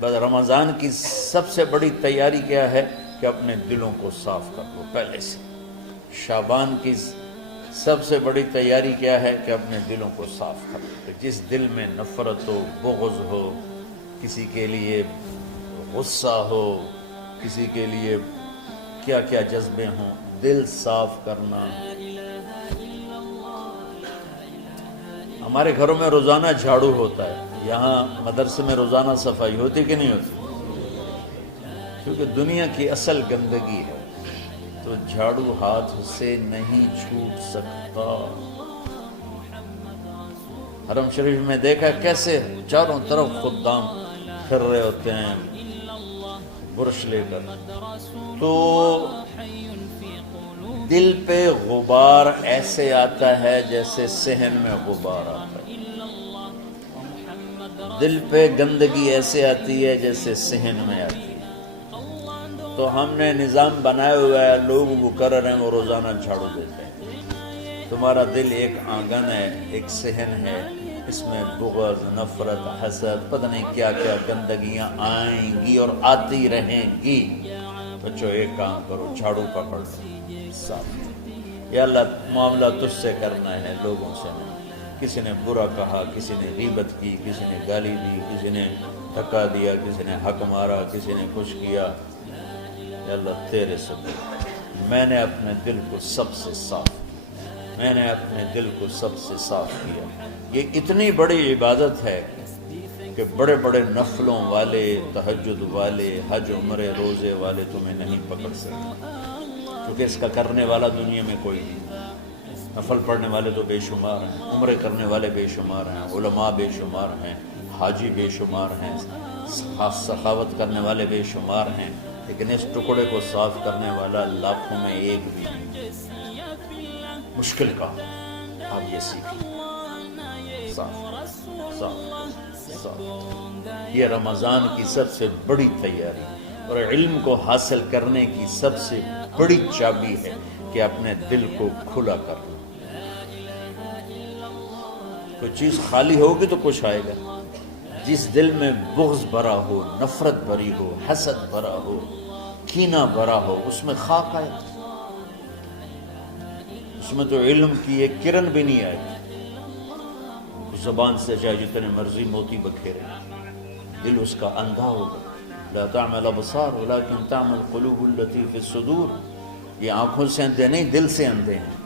بس رمضان کی سب سے بڑی تیاری کیا ہے کہ اپنے دلوں کو صاف کر لو پہلے سے۔ شعبان کی سب سے بڑی تیاری کیا ہے کہ اپنے دلوں کو صاف کر لو۔ جس دل میں نفرت ہو، بغض ہو، کسی کے لیے غصہ ہو، کسی کے لیے کیا کیا جذبے ہوں، دل صاف کرنا۔ ہمارے گھروں میں روزانہ جھاڑو ہوتا ہے، یہاں مدرسے میں روزانہ صفائی ہوتی کہ نہیں ہوتی؟ کیونکہ دنیا کی اصل گندگی ہے تو جھاڑو ہاتھ سے نہیں چھوٹ سکتا۔ حرم شریف میں دیکھا کیسے چاروں طرف خدام پھر رہے ہوتے ہیں برش لے کر، تو دل پہ غبار ایسے آتا ہے جیسے صحن میں غبار آتا ہے، دل پہ گندگی ایسے آتی ہے جیسے صحن میں آتی ہے۔ تو ہم نے نظام بنایا ہوا ہے، لوگ وہ کر رہے ہیں، وہ روزانہ جھاڑو دیتے ہیں۔ تمہارا دل ایک آنگن ہے، ایک صحن ہے، اس میں بغض، نفرت، حسد، پتہ نہیں کیا کیا گندگیاں آئیں گی اور آتی رہیں گی۔ بچوں ایک کام کرو، جھاڑو پکڑ لو صاف۔ یا اللہ معاملہ تجھ سے کرنا ہے، لوگوں سے نہیں۔ کسی نے برا کہا، کسی نے غیبت کی، کسی نے گالی دی، کسی نے دھکا دیا، کسی نے حق مارا، کسی نے کچھ کیا، یا اللہ تیرے سے میں نے اپنے دل کو سب سے صاف کیا، میں نے اپنے دل کو سب سے صاف کیا۔ یہ اتنی بڑی عبادت ہے کہ بڑے بڑے نفلوں والے، تہجد والے، حج عمرے روزے والے تمہیں نہیں پکڑ سکتے، کیونکہ اس کا کرنے والا دنیا میں کوئی نہیں۔ نفل پڑھنے والے تو بے شمار ہیں، عمرے کرنے والے بے شمار ہیں، علماء بے شمار ہیں، حاجی بے شمار ہیں، سخاوت کرنے والے بے شمار ہیں، لیکن اس ٹکڑے کو صاف کرنے والا لاکھوں میں ایک بھی نہیں۔ مشکل کا آپ یہ سیکھیں، صاف صاف صاف۔ یہ رمضان کی سب سے بڑی تیاری اور علم کو حاصل کرنے کی سب سے بڑی چابی ہے کہ اپنے دل کو کھلا کر لو۔ کوئی چیز خالی ہوگی تو کچھ آئے گا۔ جس دل میں بغض بھرا ہو، نفرت بھری ہو، حسد بھرا ہو، کینہ بھرا ہو، اس میں خاک آئے، اس میں تو علم کی ایک کرن بھی نہیں آئے۔ زبان سے چاہے جتنے مرضی موتی بکھیرے، دل اس کا اندھا ہوگا۔ لا تعمل ابصار ولكن تعمل القلوب التي في الصدور۔ یہ آنکھوں سے اندھے نہیں، دل سے اندھے ہیں۔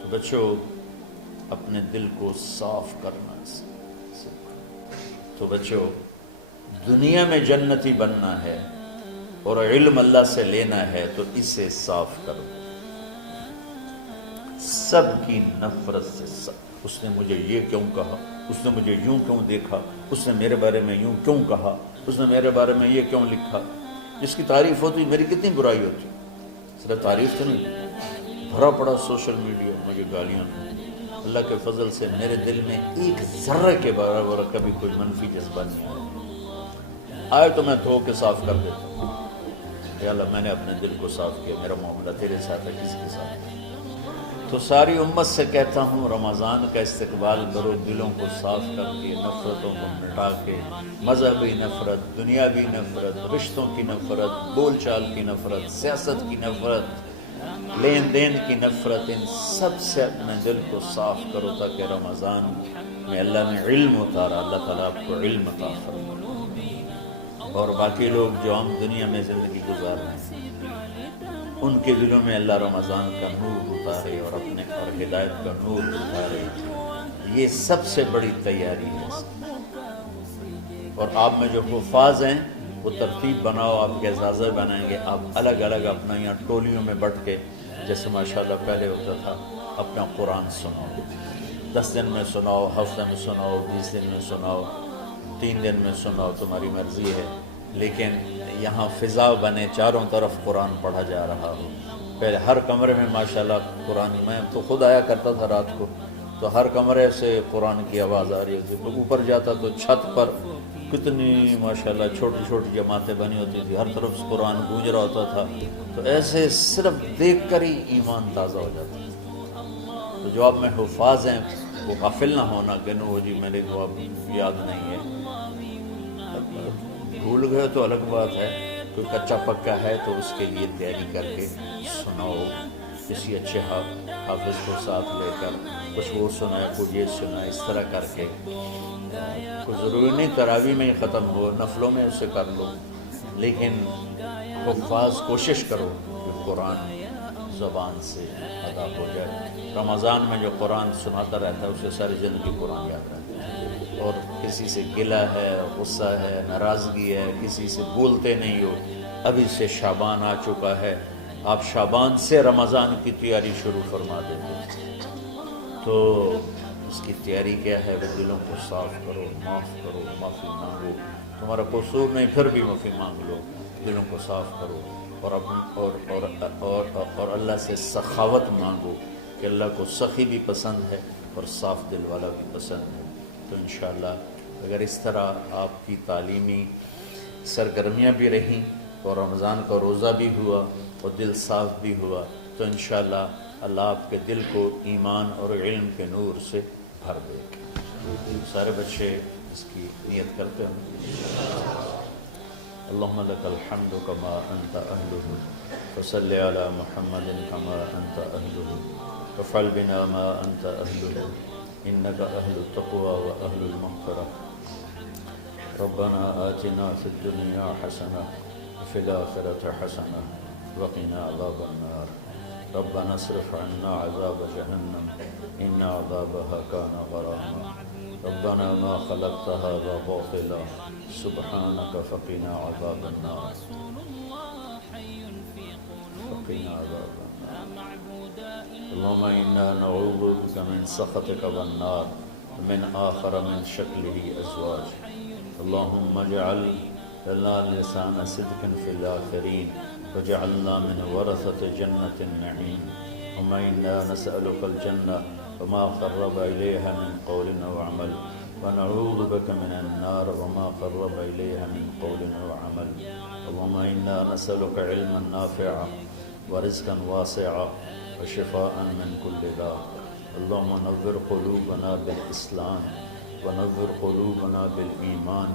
تو بچوں اپنے دل کو صاف کرنا۔ تو بچوں دنیا میں جنتی بننا ہے اور علم اللہ سے لینا ہے تو اسے صاف کرو۔ سب کی نفرت سے سب، اس نے مجھے یہ کیوں کہا، اس نے مجھے یوں کیوں دیکھا، اس نے میرے بارے میں یوں کیوں کہا، اس نے میرے بارے میں یہ کیوں لکھا۔ جس کی تعریف ہوتی میری کتنی برائی ہوتی، صرف تعریف تو نہیں، بھرا پڑا سوشل میڈیا مجھے گالیاں۔ اللہ کے فضل سے میرے دل میں ایک ذرے کے برابر کبھی کوئی منفی جذبہ نہیں آیا، آئے تو میں دھو کے صاف کر دیتا ہوں۔ یا اللہ میں نے اپنے دل کو صاف کیا، میرا معاملہ تیرے ساتھ ہے، کسی کے ساتھ ہے۔ تو ساری امت سے کہتا ہوں رمضان کا استقبال کرو، دلوں کو صاف کر کے، نفرتوں کو مٹا کے، مذہبی نفرت، دنیاوی نفرت، رشتوں کی نفرت، بول چال کی نفرت، سیاست کی نفرت، لین دین کی نفرت، ان سب سے اپنے دل کو صاف کرو تاکہ رمضان میں اللہ نے علم اتارا، اللہ تعالیٰ آپ کو علم عطا فرمائے، اور باقی لوگ جو ہم دنیا میں زندگی گزار رہے ہیں ان کے دلوں میں اللہ رمضان کا نور اتارے اور اپنے اور ہدایت کا نور اتارے۔ یہ سب سے بڑی تیاری ہے۔ اور آپ میں جو حفاظ ہیں وہ ترتیب بناؤ، آپ کے اعزازہ بنائیں گے، آپ الگ الگ اپنا یہاں ٹولیوں میں بٹ کے، جیسے ماشاءاللہ پہلے ہوتا تھا، اپنا قرآن سناؤ، 10 دن میں سناؤ، ہفتہ میں سناؤ، 20 دن میں سناؤ، 3 دن میں سناؤ، تمہاری مرضی ہے، لیکن یہاں فضا بنے، چاروں طرف قرآن پڑھا جا رہا ہو۔ پہلے ہر کمرے میں ماشاءاللہ قرآن، میں تو خود آیا کرتا تھا رات کو، تو ہر کمرے سے قرآن کی آواز آ رہی ہوتی، تو اوپر جاتا تو چھت پر کتنی ماشاءاللہ چھوٹی چھوٹی جماعتیں بنی ہوتی تھی، ہر طرف قرآن گونج رہا ہوتا تھا، تو ایسے صرف دیکھ کر ہی ایمان تازہ ہو جاتا ہے۔ تو جو آپ میں حفاظ ہیں وہ غافل نہ ہونا کہ نو جی میرے کو اب یاد نہیں ہے، بھول گئے تو الگ بات ہے، کوئی کچا پکا ہے تو اس کے لیے تیاری کر کے سناؤ، کسی اچھے حافظ کو ساتھ لے کر کچھ وہ سنائے، کچھ یہ سنائے، اس طرح کر کے کوئی ضروری نہیں تراویح میں ہی ختم ہو، نفلوں میں اسے کر لو، لیکن حفاظ کوشش کرو کہ قرآن زبان سے ادا ہو جائے۔ رمضان میں جو قرآن سناتا رہتا ہے اسے ساری زندگی قرآن یاد رہتا ہے، اور کسی سے گلہ ہے، غصہ ہے، ناراضگی ہے، کسی سے بولتے نہیں ہو، ابھی سے شعبان آ چکا ہے، آپ شعبان سے رمضان کی تیاری شروع فرما دیتے، تو اس کی تیاری کیا ہے؟ وہ دلوں کو صاف کرو، معاف کرو، معافی مانگو، تمہارا قصور نہیں پھر بھی معافی مانگ لو، دلوں کو صاف کرو، اور اللہ سے سخاوت مانگو کہ اللہ کو سخی بھی پسند ہے اور صاف دل والا بھی پسند ہے۔ تو انشاءاللہ اگر اس طرح آپ کی تعلیمی سرگرمیاں بھی رہیں اور رمضان کا روزہ بھی ہوا اور دل صاف بھی ہوا، تو انشاءاللہ اللہ آپ کے دل کو ایمان اور علم کے نور سے بھر دے گا۔ سارے بچے اس کی نیت کرتے ہیں۔ اللہم لک الحمد کما انت اہلہ فصل علی محمد کما انت اہلہ وفعل بنا ما انت اہلہ انک اہل التقوی و اہل المغفرہ۔ ربنا آتنا فی الدنیا حسنہ وفی الآخرۃ حسنہ وقنا عذاب النار۔ ربنا اصرف عنا عذاب جہنم ان عذابها كان غراما۔ ربنا ما خلقت هذا باطلا سبحانك فقنا عذاب النار، فقنا عذاب النار۔ اللهم إنا نعوذ بك من سخطك والنار ومن آخر من شكله أزواج۔ اللهم اجعل لنا لسان صدق في الآخرين وجعلنا من ورثة جنة النعيم۔ اللهم إنا نسألك الجنة وما قرب إليها من قول أو عمل، ونعوذ بك من النار وما قرب إليها من قول أو عمل۔ اللهم إنا نسألك علما نافعا ورزقا واسعا وشفاء من كل داء۔ اللهم نور قلوبنا بالإسلام ونور قلوبنا بالإيمان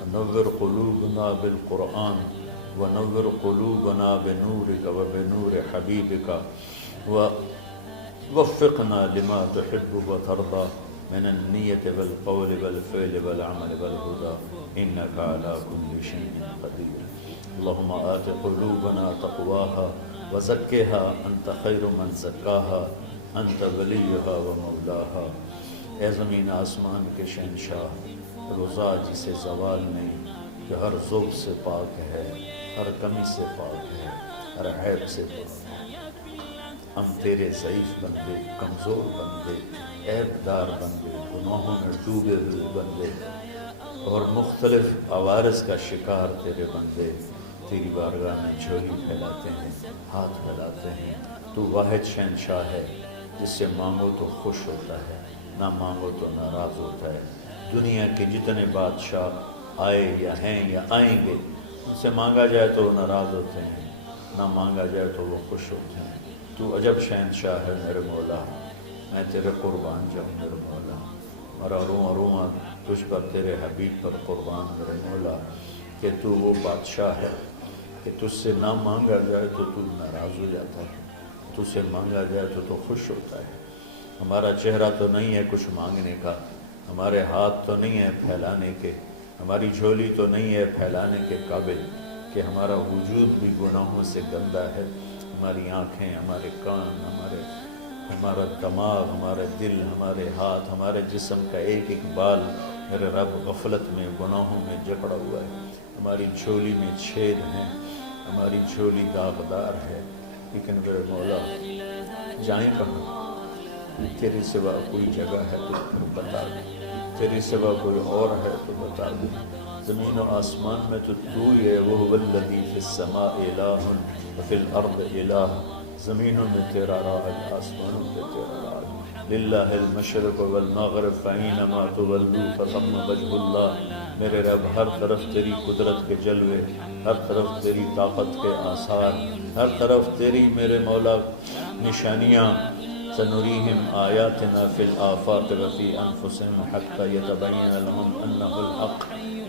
ونور قلوبنا بالقرآن ونور قلوبنا بنورك وبنور حبيبك ووفقنا لما تحب وترضى من النية والقول والفعل والعمل والهدى إنك على كل شيء قدير۔ اللهم آت قلوبنا تقواها وزكها أنت خير من زكاها أنت وليها ومولاها۔ اے زمین آسمان کے شہنشاہ، روزہ جسے زوال نہیں، جو ہر ذوق سے پاک ہے، ہر کمی سے پاک ہے، ہر عیب سے پاک ہے، ہم تیرے ضعیف بندے، کمزور بندے، عیب دار بندے، گناہوں میں ڈوبے ہوئے بندے اور مختلف عوارض کا شکار تیرے بندے تیری بارگاہ میں جھولی پھیلاتے ہیں، ہاتھ پھیلاتے ہیں۔ تو واحد شہنشاہ ہے جس سے مانگو تو خوش ہوتا ہے، نہ مانگو تو ناراض ہوتا ہے۔ دنیا کے جتنے بادشاہ آئے یا ہیں یا آئیں گے، ان سے مانگا جائے تو وہ ناراض ہوتے ہیں، نہ مانگا جائے تو وہ خوش ہوتے ہیں۔ تو عجب شہنشاہ ہے میرے مولا، میں تیرے قربان جاؤں میرے مولا، اور روواں تجھ پر تیرے حبیب پر قربان میرے مولا، کہ تو وہ بادشاہ ہے کہ تجھ سے نہ مانگا جائے تو تو ناراض ہو جاتا ہے، تجھ سے مانگا جائے تو خوش ہوتا ہے۔ ہمارا چہرہ تو نہیں ہے کچھ مانگنے کا، ہمارے ہاتھ تو نہیں ہے پھیلانے کے، ہماری جھولی تو نہیں ہے پھیلانے کے قابل، کہ ہمارا وجود بھی گناہوں سے گندا ہے، ہماری آنکھیں، ہمارے کان، ہمارا دماغ، ہمارے دل، ہمارے ہاتھ، ہمارے جسم کا ایک ایک بال میرے رب غفلت میں، گناہوں میں جکڑا ہوا ہے، ہماری جھولی میں چھید ہیں، ہماری جھولی داغدار ہے، لیکن میرے مولا جائیں کہاں؟ تیرے سوا کوئی جگہ ہے تو پھر بتا دے، تیرے سوا کوئی اور ہے تو بتا دے۔ زمین و آسمان میں تو تو ہی ہے، وَهُوَ الَّذِي فِي السَّمَاءِ إِلَٰهٌ وَفِي الْأَرْضِ إِلَٰهٌ، زمینوں میں تیرا راج، آسمانوں پہ تیرا راج۔ لِلَّهِ الْمَشْرِقُ وَالْمَغْرِبُ فَأَيْنَمَا تُوَلُّوا فَثَمَّ وَجْهُ اللَّهِ۔ میرے رب ہر طرف تیری قدرت کے جلوے، ہر طرف تیری طاقت کے آثار، ہر طرف تیری میرے مولا نشانیاں۔ سنريهم آياتنا في الآفاق وفي أنفسهم حتى يتبين لهم أنه الحق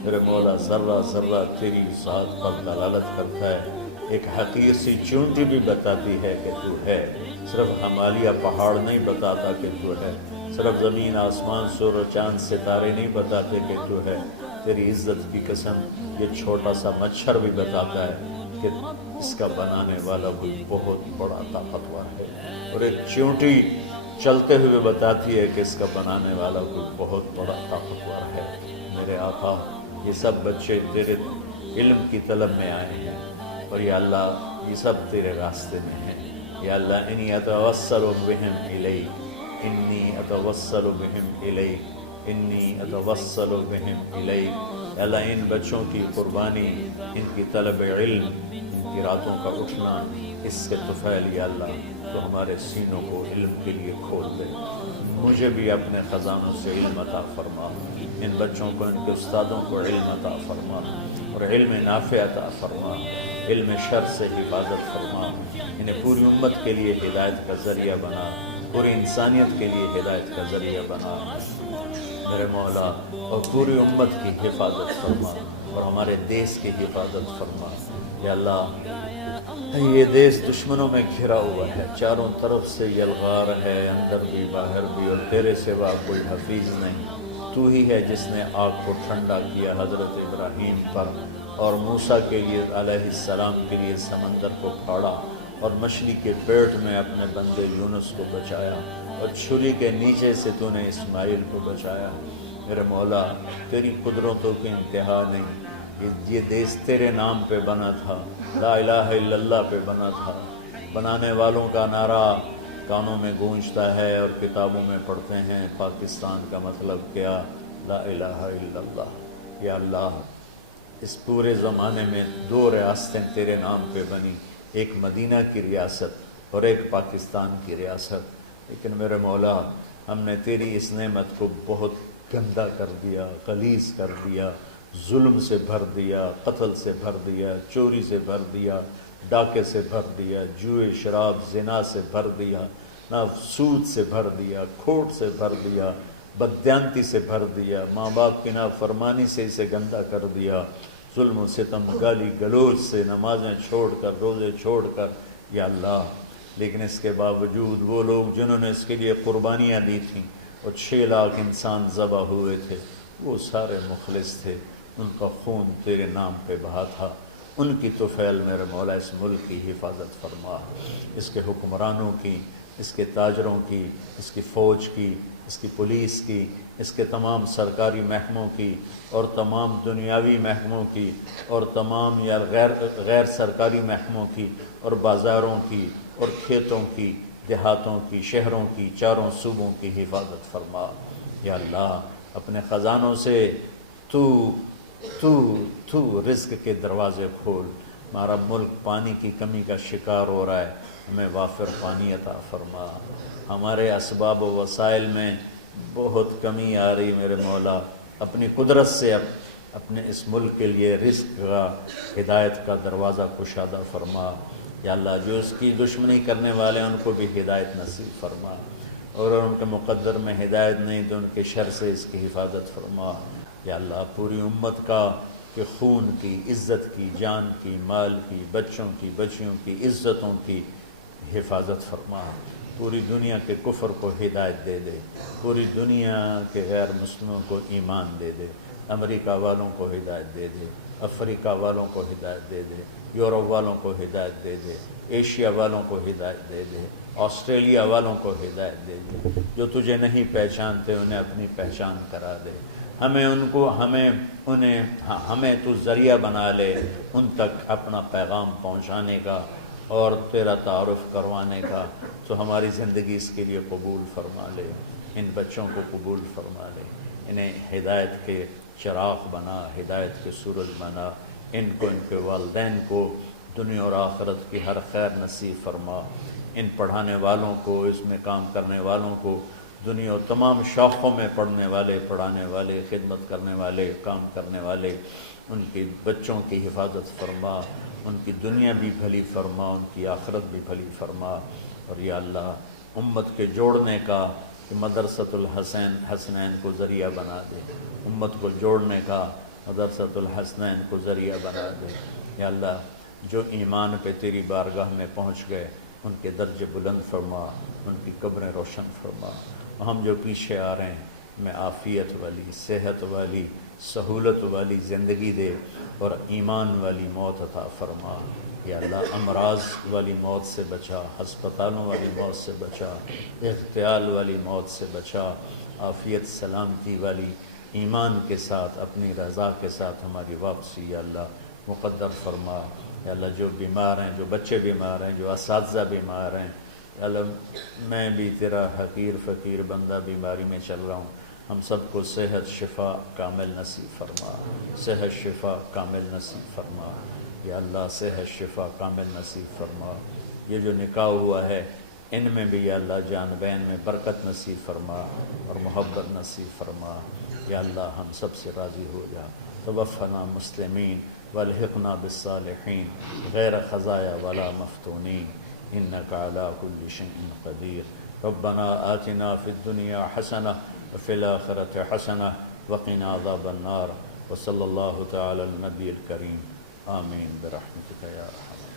میرے مولا ذرہ ذرہ تیری ذات پر دلالت کرتا ہے، ایک حقیر سی چونٹی بھی بتاتی ہے کہ تو ہے، صرف ہمالیہ پہاڑ نہیں بتاتا کہ تو ہے، صرف زمین آسمان سور و چاند ستارے نہیں بتاتے کہ تو ہے، تیری عزت کی قسم یہ چھوٹا سا مچھر بھی بتاتا ہے کہ اس کا بنانے والا کوئی بہت بڑا طاقتور ہے، اور ایک چونٹی چلتے ہوئے بتاتی ہے کہ اس کا بنانے والا کوئی بہت بڑا طاقتور ہے۔ میرے آقا، یہ سب بچے تیرے علم کی طلب میں آئے ہیں، اور یا اللہ یہ سب تیرے راستے میں ہیں۔ یا اللہ انی اتوسل بہم الیک، انی اتوسل بہم الیک، انی اتوسل بہم الیک۔ یا اللہ ان بچوں کی قربانی، ان کی طلب علم، ان کی راتوں کا اٹھنا، اس سے طفیل یا اللہ تو ہمارے سینوں کو علم کے لیے کھول دے۔ مجھے بھی اپنے خزانوں سے علم عطا فرما، ان بچوں کو، ان کے استادوں کو علم عطا فرما، اور علم نافع عطا فرما، علم شر سے حفاظت فرما، انہیں پوری امت کے لیے ہدایت کا ذریعہ بنا، پوری انسانیت کے لیے ہدایت کا ذریعہ بنا میرے مولا، اور پوری امت کی حفاظت فرما، اور ہمارے دیس کی حفاظت فرما۔ یا اللہ یہ دیس دشمنوں میں گھرا ہوا ہے، چاروں طرف سے یلغار ہے، اندر بھی باہر بھی، اور تیرے سوا کوئی حفیظ نہیں۔ تو ہی ہے جس نے آگ کو ٹھنڈا کیا حضرت ابراہیم پر، اور موسیٰ کے لیے علیہ السلام کے لیے سمندر کو پھاڑا، اور مچھلی کے پیٹ میں اپنے بندے یونس کو بچایا، اور چھری کے نیچے سے تو نے اسماعیل کو بچایا۔ میرے مولا تیری قدرتوں کی انتہا نہیں، یہ دیس تیرے نام پہ بنا تھا، لا الہ الا اللہ پہ بنا تھا۔ بنانے والوں کا نعرہ کانوں میں گونجتا ہے اور کتابوں میں پڑھتے ہیں، پاکستان کا مطلب کیا؟ لا الہ الا اللہ۔ یا اللہ اس پورے زمانے میں 2 ریاستیں تیرے نام پہ بنی، ایک مدینہ کی ریاست اور ایک پاکستان کی ریاست، لیکن میرے مولا ہم نے تیری اس نعمت کو بہت گندا کر دیا، غلیظ کر دیا، ظلم سے بھر دیا، قتل سے بھر دیا، چوری سے بھر دیا، ڈاکے سے بھر دیا، جوئے شراب زنا سے بھر دیا، نہ سود سے بھر دیا، کھوٹ سے بھر دیا، بددیانتی سے بھر دیا، ماں باپ کی نافرمانی سے اسے گندا کر دیا، ظلم و ستم، گالی گلوچ سے، نمازیں چھوڑ کر، روزے چھوڑ کر، یا اللہ۔ لیکن اس کے باوجود وہ لوگ جنہوں نے اس کے لیے قربانیاں دی تھیں، اور 6 لاکھ انسان ذبح ہوئے تھے، وہ سارے مخلص تھے، ان کا خون تیرے نام پہ بہا تھا۔ ان کی طفیل میرے مولا اس ملک کی حفاظت فرما، اس کے حکمرانوں کی، اس کے تاجروں کی، اس کی فوج کی، اس کی پولیس کی، اس کے تمام سرکاری محکموں کی، اور تمام دنیاوی محکموں کی، اور تمام یا غیر سرکاری محکموں کی، اور بازاروں کی، اور کھیتوں کی، دیہاتوں کی، شہروں کی، چاروں صوبوں کی حفاظت فرما۔ یا اللہ اپنے خزانوں سے تو رزق کے دروازے کھول۔ ہمارا ملک پانی کی کمی کا شکار ہو رہا ہے، ہمیں وافر پانی عطا فرما۔ ہمارے اسباب و وسائل میں بہت کمی آ رہی میرے مولا، اپنی قدرت سے اپنے اس ملک کے لیے رزق کا، ہدایت کا دروازہ کشادہ فرما۔ یا اللہ جو اس کی دشمنی کرنے والے ہیں ان کو بھی ہدایت نصیب فرما، اور ان کے مقدر میں ہدایت نہیں تو ان کے شر سے اس کی حفاظت فرما۔ یا اللہ پوری امت کا کہ خون کی، عزت کی، جان کی، مال کی، بچوں کی، بچیوں کی، عزتوں کی حفاظت فرما۔ پوری دنیا کے کفر کو ہدایت دے دے، پوری دنیا کے غیر مسلموں کو ایمان دے دے، امریکہ والوں کو ہدایت دے دے، افریقہ والوں کو ہدایت دے دے، یورپ والوں کو ہدایت دے دے، ایشیا والوں کو ہدایت دے دے، آسٹریلیا والوں کو ہدایت دے دے، جو تجھے نہیں پہچانتے انہیں اپنی پہچان کرا دے۔ ہمیں تو ذریعہ بنا لے ان تک اپنا پیغام پہنچانے کا اور تیرا تعارف کروانے کا، تو ہماری زندگی اس کے لیے قبول فرما لے، ان بچوں کو قبول فرما لے، انہیں ہدایت کے چراغ بنا، ہدایت کے سورج بنا، ان کو، ان کے والدین کو دنیا اور آخرت کی ہر خیر نصیب فرما، ان پڑھانے والوں کو، اس میں کام کرنے والوں کو، دنیا اور تمام شاخوں میں پڑھنے والے، پڑھانے والے، خدمت کرنے والے، کام کرنے والے، ان کے بچوں کی حفاظت فرما، ان کی دنیا بھی بھلی فرما، ان کی آخرت بھی بھلی فرما۔ اور یا اللہ امت کے جوڑنے کا کہ مدرسۃ الحسنین کو ذریعہ بنا دے، امت کو جوڑنے کا مدرسۃ الحسنین کو ذریعہ بنا دے۔ یا اللہ جو ایمان پہ تیری بارگاہ میں پہنچ گئے ان کے درجے بلند فرما، ان کی قبریں روشن فرما۔ ہم جو پیچھے آ رہے ہیں میں عافیت والی، صحت والی، سہولت والی زندگی دے اور ایمان والی موت عطا فرما۔ یا اللہ امراض والی موت سے بچا، ہسپتالوں والی موت سے بچا، اغتیال والی موت سے بچا، عافیت سلامتی والی ایمان کے ساتھ اپنی رضا کے ساتھ ہماری واپسی یا اللہ مقدر فرما۔ یا اللہ جو بیمار ہیں، جو بچے بیمار ہیں، جو اساتذہ بیمار ہیں، یا اللہ میں بھی تیرا حقیر فقیر بندہ بیماری میں چل رہا ہوں، ہم سب کو صحت شفا کامل نصیب فرما، صحت شفا کامل نصیب فرما۔ یا اللہ صحت شفا کامل نصیب فرما۔ یہ جو نکاح ہوا ہے ان میں بھی یا اللہ جان بین میں برکت نصیب فرما اور محبت نصیب فرما۔ یا اللہ ہم سب سے راضی ہو جا۔ توفنا مسلمین والحقنا بالصالحین غیر خزایا ولا مفتونین انک علی کل شیء قدیر۔ ربنا آتنا فی الدنیا حسنہ وفی الآخرۃ حسنہ وقنا عذاب النار۔ وصلی اللہ تعالی النبی الکریم آمین برحمتک یا ارحم۔